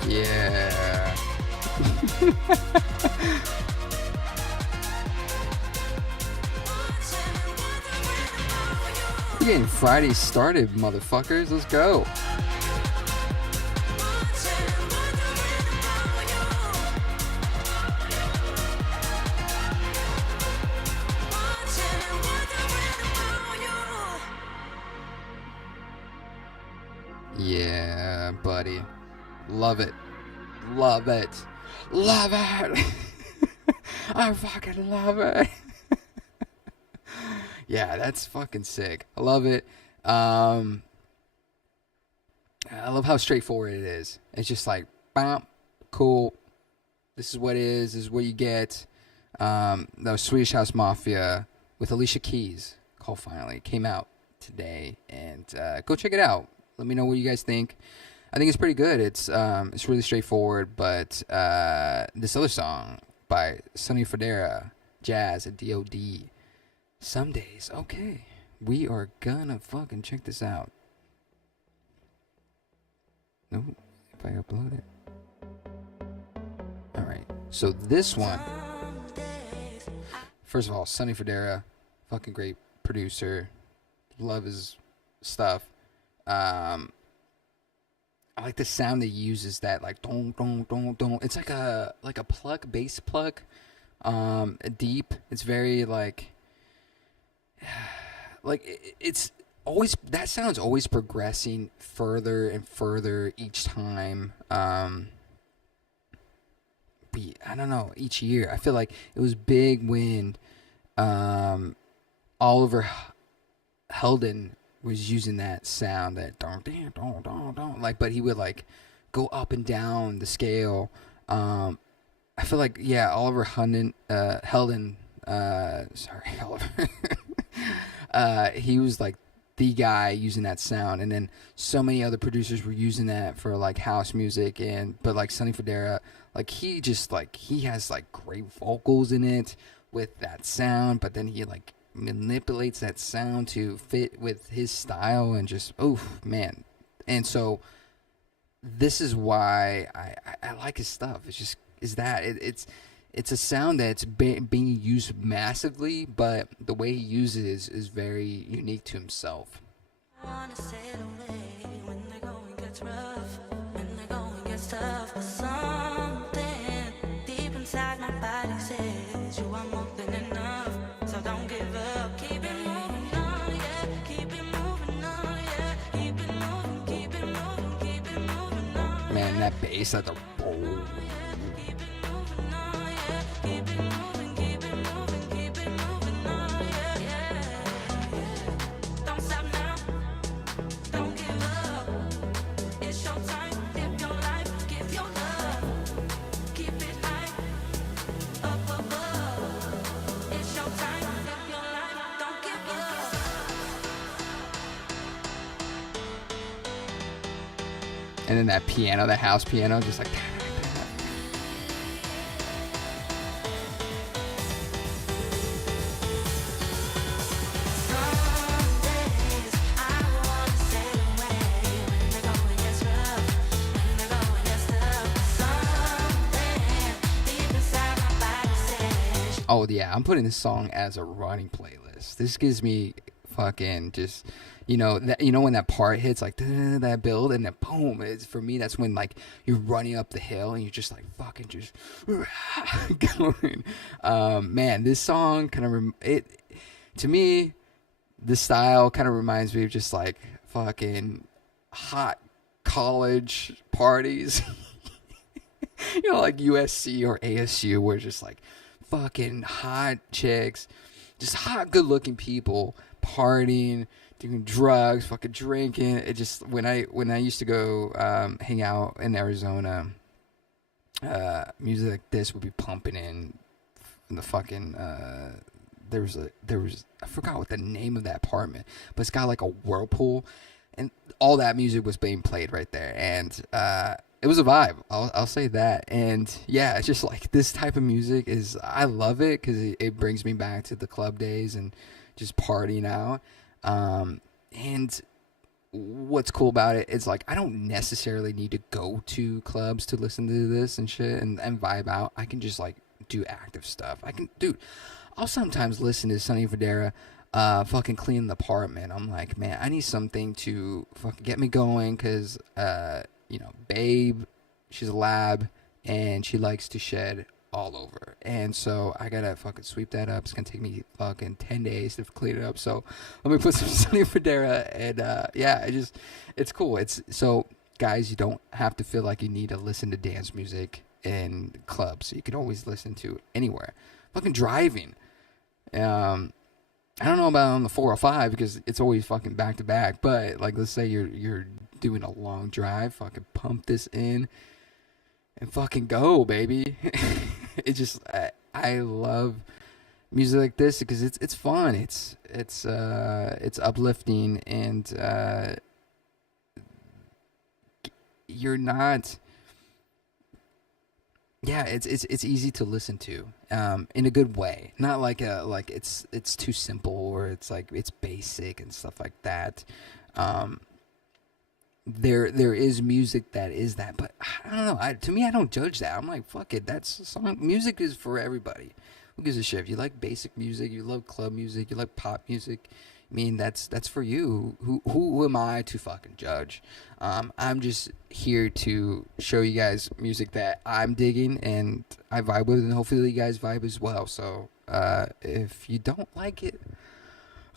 Yeah. We're getting Friday started, motherfuckers. Let's go. Yeah, buddy. Love it. Love it. Love it. I fucking love it. Yeah, that's fucking sick. I love it. I love how straightforward it is. It's just like, bam, cool. This is what it is. This is what you get. That was Swedish House Mafia with Alicia Keys. Called Finally. It came out today. And go check it out. Let me know what you guys think. I think it's pretty good. It's really straightforward, but this other song by Sonny Fodera, Jazz and D.O.D., Some Days, okay. we are gonna fucking check this out. No, if I upload it. Alright, so this one, first of all, Sonny Fodera, fucking great producer. Love his stuff. I like the sound that he uses, that like don don don don. It's like a plug, bass plug. Deep. It's very like it's always, that sound's always progressing further and further each time. I don't know, each year. I feel like it was big when Oliver Heldon was using that sound, that don don don don don, like, but he would like go up and down the scale. I feel like, yeah, Oliver Heldon, sorry, Oliver. He was like the guy using that sound, and then so many other producers were using that for like house music, but like Sonny Fodera, like he has like great vocals in it with that sound, but then he like manipulates that sound to fit with his style, and just, oh man. And so this is why I like his stuff. It's a sound that's being used massively, but the way he uses is very unique to himself. I wanna sail away when the going gets rough, when the going gets tough. But something deep inside my body says you are more than enough. So don't give up, keep it moving on, yeah. Keep it moving on, yeah. Keep it moving, keep it moving, keep it moving on. Man, that bass at the and then that piano, the house piano, just like. Oh yeah, I'm putting this song as a running playlist. This gives me fucking just, when that part hits, like that build, and then boom, for me that's when like you're running up the hill and you're just like fucking just going. Man, this song kind of to me, the style kind of reminds me of just like fucking hot college parties. Like USC or ASU, where it's just like fucking hot chicks, just hot, good-looking people partying, doing drugs, fucking drinking. It just, when I used to go hang out in Arizona, music like this would be pumping in the fucking. There was I forgot what the name of that apartment, but it's got like a whirlpool, and all that music was being played right there, and it was a vibe. I'll say that. And yeah, it's just like this type of music I love it because it brings me back to the club days and just partying out. And what's cool about it is like I don't necessarily need to go to clubs to listen to this and shit and vibe out. I can just like do active stuff. I'll sometimes listen to Sonny Fodera fucking clean the apartment. I'm like, man, I need something to fucking get me going because babe, she's a lab and she likes to shed all over, and so I gotta fucking sweep that up. It's gonna take me fucking 10 days to clean it up, so let me put some Sonny Fodera, and yeah, it's cool. It's so, guys, you don't have to feel like you need to listen to dance music in clubs. You can always listen to it anywhere. Fucking driving, I don't know about on the 405 because it's always fucking back to back, but like let's say you're doing a long drive, fucking pump this in and fucking go, baby. It just, I love music like this because it's fun. It's uplifting, and you're not yeah, it's easy to listen to, in a good way. Not like it's too simple or it's like it's basic and stuff like that. Um, there is music that is that, but I don't know. To me, I don't judge that. I'm like, fuck it. That's song. Music is for everybody. Who gives a shit? If you like basic music, you love club music, you like pop music. I mean, that's for you. Who am I to fucking judge? I'm just here to show you guys music that I'm digging and I vibe with, and hopefully you guys vibe as well. So if you don't like it,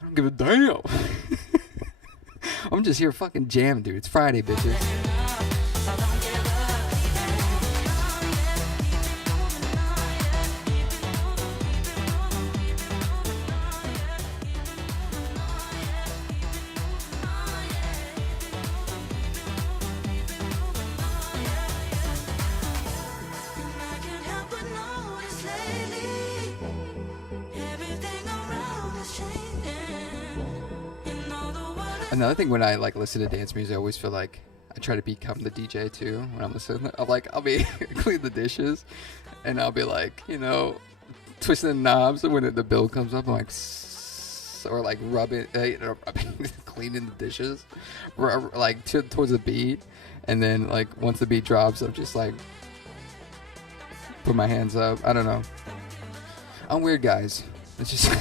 I don't give a damn. I'm just here fucking jam, dude. It's Friday, bitches. I can't help but notice lately, everything around is changing. You know the world is Another thing, when I like listen to dance music, I always feel like I try to become the DJ too. When I'm listening, I'll be clean the dishes, and I'll be like, twisting the knobs. And when the bill comes up, I'm like, or like rubbing, cleaning the dishes, like towards the beat. And then like once the beat drops, I'm just like put my hands up. I don't know. I'm weird, guys. It's just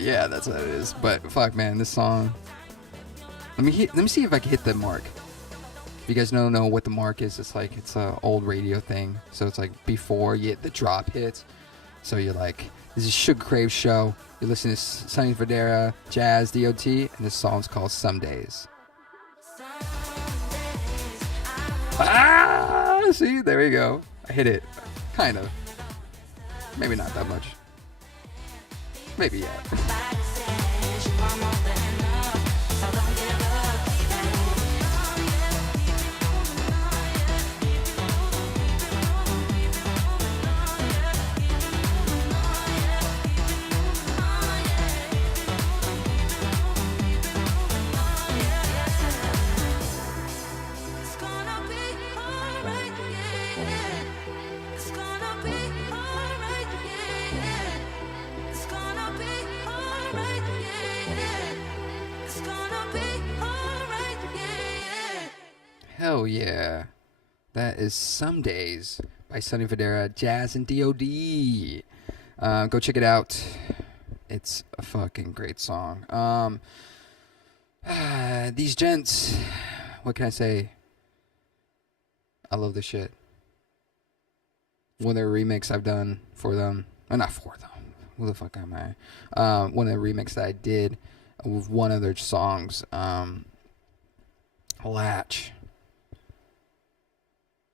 yeah, that's what it is. But fuck, man, this song. Let me see if I can hit the mark. If you guys don't know what the mark is, it's a old radio thing. So it's like before the drop hits. So you're like, this is Sugar Crave's show. You listen to Sonny Fodera, Jazz, DOT, and this song's called Some Days. Ah, see, there we go. I hit it, kind of. Maybe not that much. Maybe yeah. It's gonna be alright, yeah. It's gonna be alright, yeah. It's gonna be alright, yeah. It's gonna be alright, yeah. Hell yeah. That is Some Days by Sonny Fodera, Jazz, and DOD. Go check it out. It's a fucking great song. These gents, what can I say? I love this shit. One of their remix I've done for them. Not for them. Who the fuck am I? One of the remix that I did with one of their songs, Latch.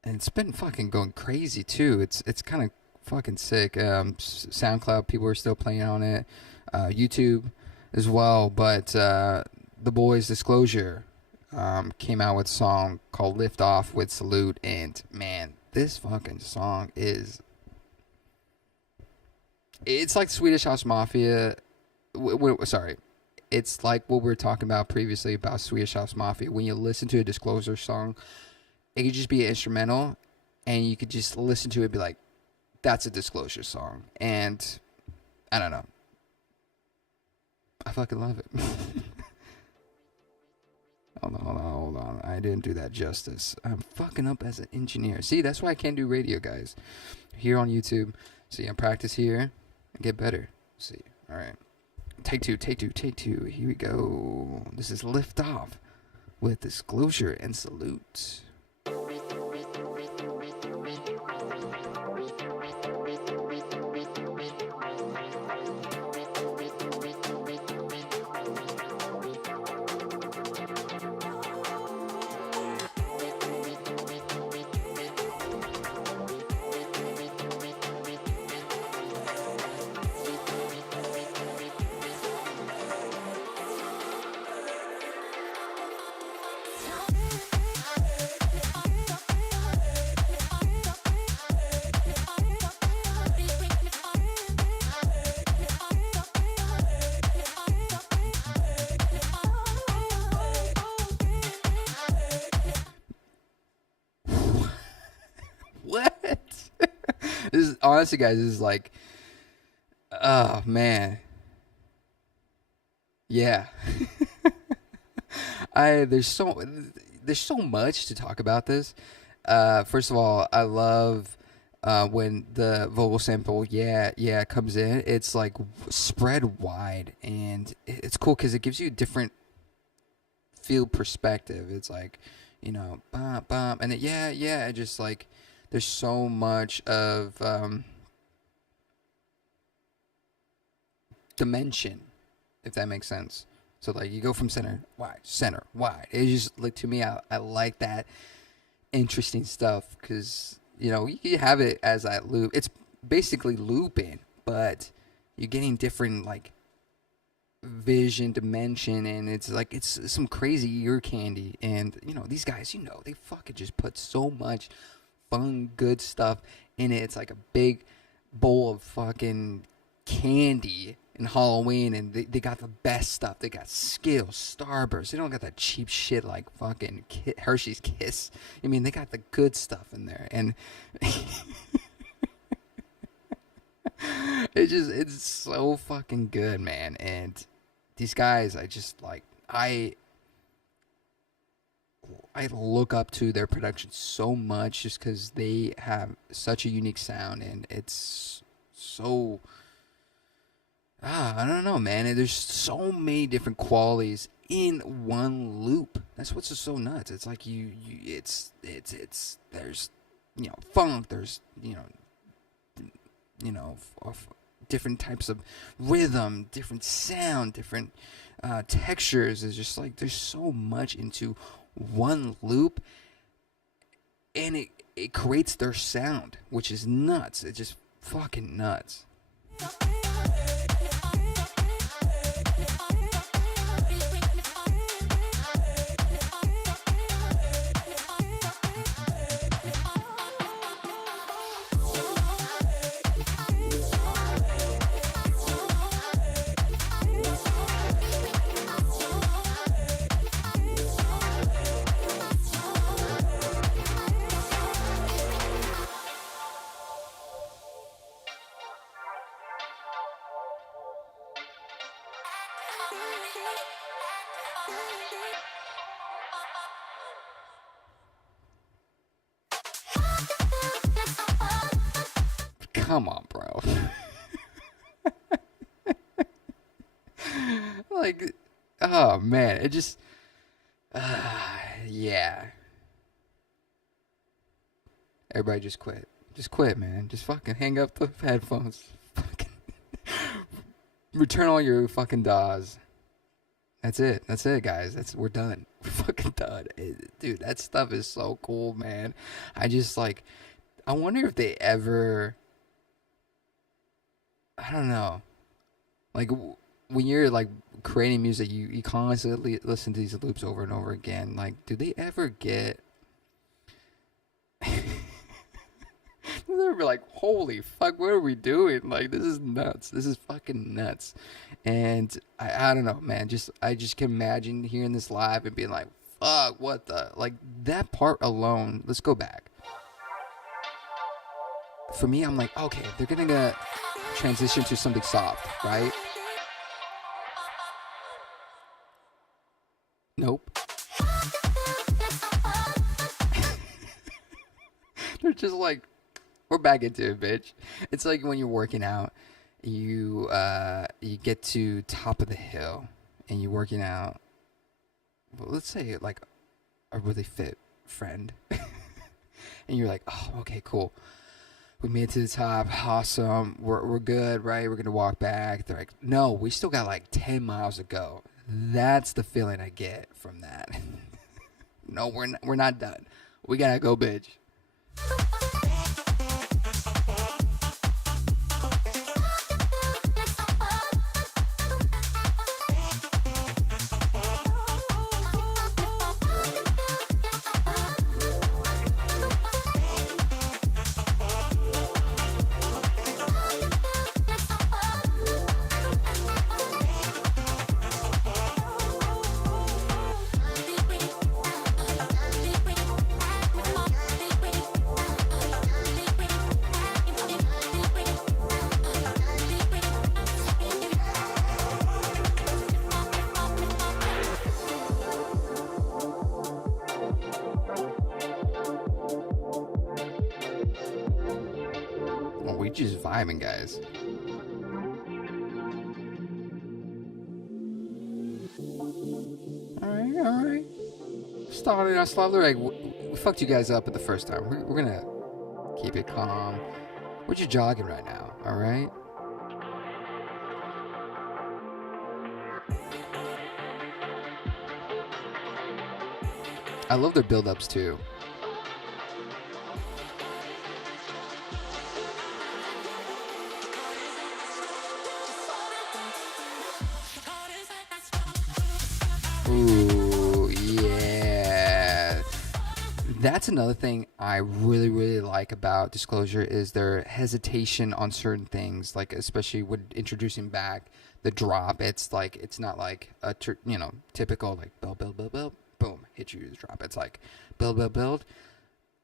And it's been fucking going crazy too. It's kind of fucking sick. SoundCloud, people are still playing on it. YouTube as well. But the boys Disclosure came out with a song called Lift Off with Salute. And man, this fucking song is... It's like Swedish House Mafia. Sorry. It's like what we were talking about previously about Swedish House Mafia. When you listen to a Disclosure song, it could just be an instrumental, and you could just listen to it and be like, that's a Disclosure song. And I don't know. I fucking love it. Hold on. I didn't do that justice. I'm fucking up as an engineer. See, that's why I can't do radio, guys. Here on YouTube. See, I practice here and get better. See, all right. Take two. Here we go. This is Lift Off with Disclosure and Salute. honestly, guys, this is like, oh man, yeah. I there's so much to talk about this. First of all, I love when the vocal sample, yeah, yeah, comes in. It's like spread wide, and it's cool because it gives you a different field perspective. It's like, bum, bum, and yeah, yeah, just like there's so much of dimension, if that makes sense. So like you go from center wide. It's just like, to me, I like that interesting stuff because you have it as that loop. It's basically looping, but you're getting different like vision dimension, and it's like it's some crazy ear candy. And these guys, they fucking just put so much fun good stuff in it. It's like a big bowl of fucking candy in Halloween, and they got the best stuff. They got Skittles, Starburst. They don't got that cheap shit like fucking Hershey's Kiss. I mean, they got the good stuff in there, and it's so fucking good, man. And these guys, I just like, I look up to their production so much just because they have such a unique sound, and it's so, I don't know, man. There's so many different qualities in one loop. That's what's just so nuts. It's like it's there's funk. There's different types of rhythm, different sound, different textures. It's just like there's so much into one loop, and it creates their sound, which is nuts. It's just fucking nuts. Come on, bro. Like, oh man, it just, yeah. Everybody just quit. Just quit, man. Just fucking hang up the headphones. Fucking return all your fucking DAWs. That's it. That's it, guys. We're done. We're fucking done. Dude, that stuff is so cool, man. I just like, I wonder if they ever, I don't know. Like when you're like creating music, you constantly listen to these loops over and over again. Like, do they ever get? They're like, holy fuck, what are we doing? Like, this is nuts. This is fucking nuts. And I don't know, man. I just can imagine hearing this live and being like, fuck, what the, like that part alone. Let's go back. For me, I'm like, okay, they're gonna transition to something soft, right? Nope. They're just like, we're back into it, bitch. It's like when you're working out, you get to top of the hill and you're working out. Well, let's say like a really fit friend, and you're like, oh, okay, cool. We made it to the top. Awesome. We're good, right? We're gonna walk back. They're like, no, we still got like 10 miles to go. That's the feeling I get from that. No, we're not done. We gotta go, bitch. we just vibing, guys. All right. Started our slab leg. We fucked you guys up at the first time. We're gonna keep it calm. We're just jogging right now. All right. I love their build-ups too. Ooh, yeah. That's another thing I really, really like about Disclosure is their hesitation on certain things, like especially when introducing back the drop. It's like, it's not like a typical like build, boom, hit you with the drop. It's like build,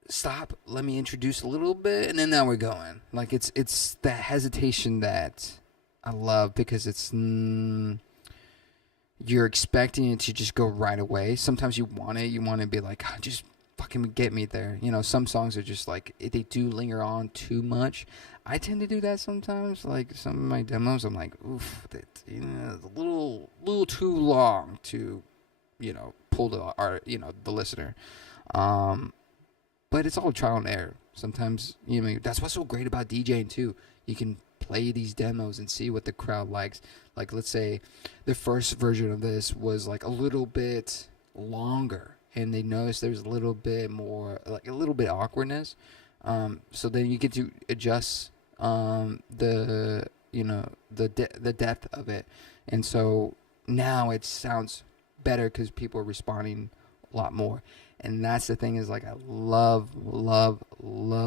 stop, let me introduce a little bit, and then now we're going. Like it's the hesitation that I love, because it's you're expecting it to just go right away. Sometimes you want to be like, "Ah, just fucking get me there." Some songs are just like, they do linger on too much. I tend to do that sometimes. Like some of my demos, I'm like, oof, that's a little too long to, pull the listener. But it's all trial and error. Sometimes, that's what's so great about DJing too. You can play these demos and see what the crowd likes. Like, let's say the first version of this was like a little bit longer, and they noticed there's a little bit more, like a little bit awkwardness. So then you get to adjust the depth of it, and so now it sounds better because people are responding a lot more. And that's the thing, is like, I love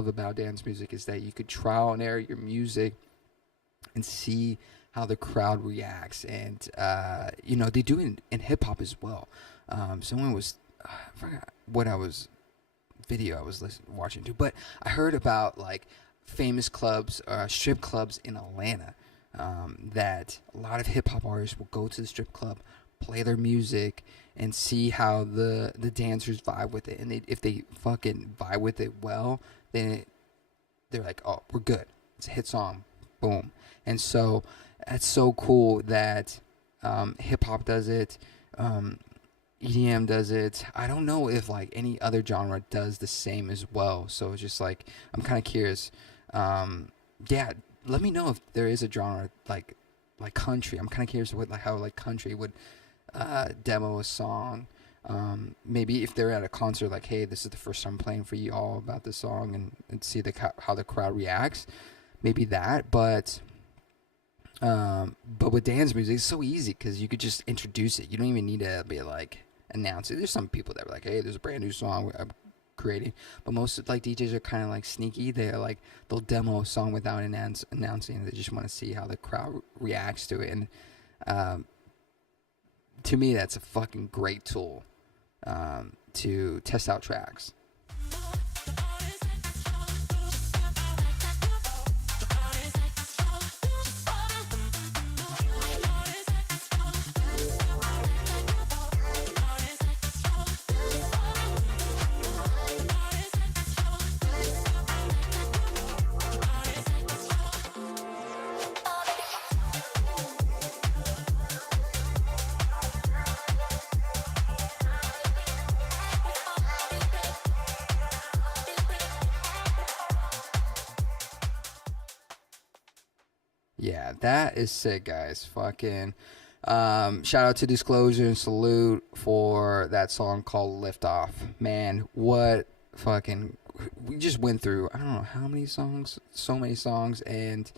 about dance music is that you could trial and error your music and see how the crowd reacts. And they do it in hip hop as well. Someone was, I forgot what video I was watching to, but I heard about like famous clubs, strip clubs in Atlanta, that a lot of hip hop artists will go to the strip club, play their music, and see how the dancers vibe with it. And if they fucking vibe with it well, then they're like, oh, we're good. It's a hit song. Boom. And so that's so cool that hip-hop does it. EDM does it. I don't know if like any other genre does the same as well. So it's just like, I'm kind of curious. Let me know if there is a genre like country. I'm kind of curious how country would demo a song. Maybe if they're at a concert, like, hey, this is the first time I'm playing for you all about this song, and see how the crowd reacts. Maybe that, but with dance music, it's so easy because you could just introduce it. You don't even need to be like announce it. There's some people that are like, hey, there's a brand new song I'm creating, but most like DJs are kind of like sneaky. They're like, they'll demo a song without announcing it. They just want to see how the crowd reacts to it. And to me, that's a fucking great tool to test out tracks. Yeah, that is sick, guys. Fucking shout out to Disclosure and salute for that song called Lift Off. Man, what fucking, we just went through, I don't know how many songs, so many songs, and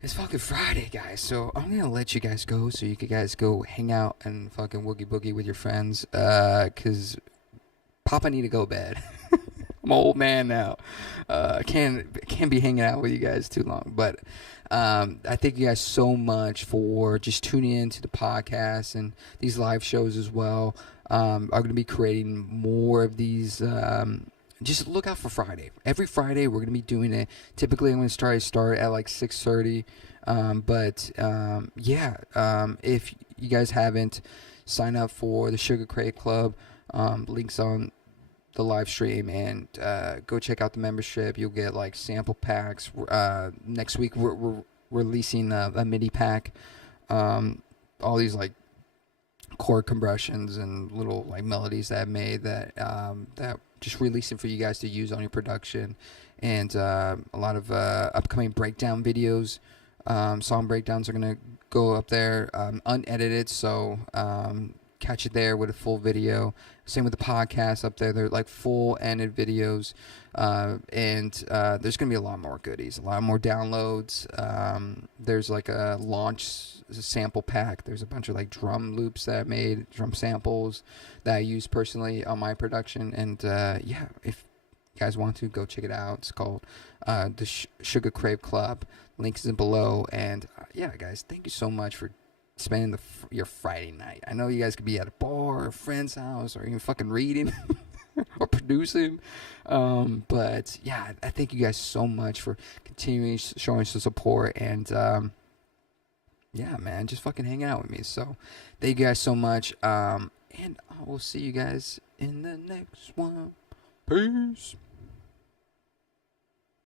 it's fucking Friday, guys. So I'm gonna let you guys go so you guys go hang out and fucking woogie boogie with your friends, cause Papa need to go to bed. I'm an old man now. Can't be hanging out with you guys too long. But I thank you guys so much for just tuning in to the podcast and these live shows as well. I'm going to be creating more of these. Just look out for Friday. Every Friday we're going to be doing it. Typically I'm going to start at like 6:30. If you guys haven't signed up for the Sugar Crate Club, links on the live stream, and go check out the membership. You'll get like sample packs. Next week we're releasing a MIDI pack. All these like chord compressions and little like melodies that I've made that just releasing for you guys to use on your production, and a lot of upcoming breakdown videos. Song breakdowns are gonna go up there unedited, so catch it there with a full video. Same with the podcast up there. They're like full edited videos, and there's gonna be a lot more goodies, a lot more downloads. There's like a launch sample pack. There's a bunch of like drum loops that I made, drum samples that I use personally on my production. And yeah, if you guys want to, go check it out. It's called the Sugar Crave Club. Link is below. And yeah, guys, thank you so much for spending your Friday night. I know you guys could be at a bar or a friend's house or even fucking reading or producing. But yeah, I thank you guys so much for continuing showing some support. And yeah, man, just fucking hang out with me. So thank you guys so much. And I will see you guys in the next one. Peace.